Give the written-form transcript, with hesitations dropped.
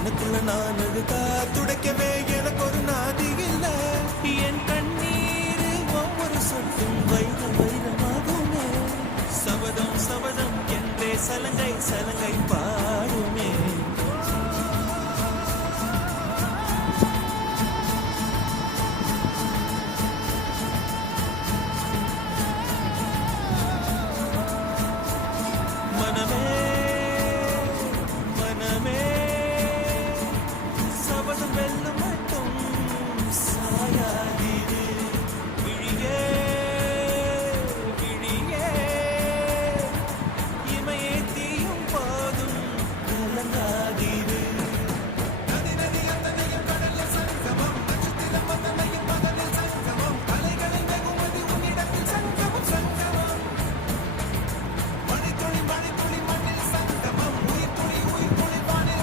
எனக்குள்ள நான் அழுதா துடைக்கவே எனக்கு ஒரு நாதி இல்ல. என் கண்ணீர் ஒவ்வொரு சொட்டும் வைர வைரமாகுமே. சபதம் சபதம் என்றே சலங்கை சலங்கை பாடுமே. மனமே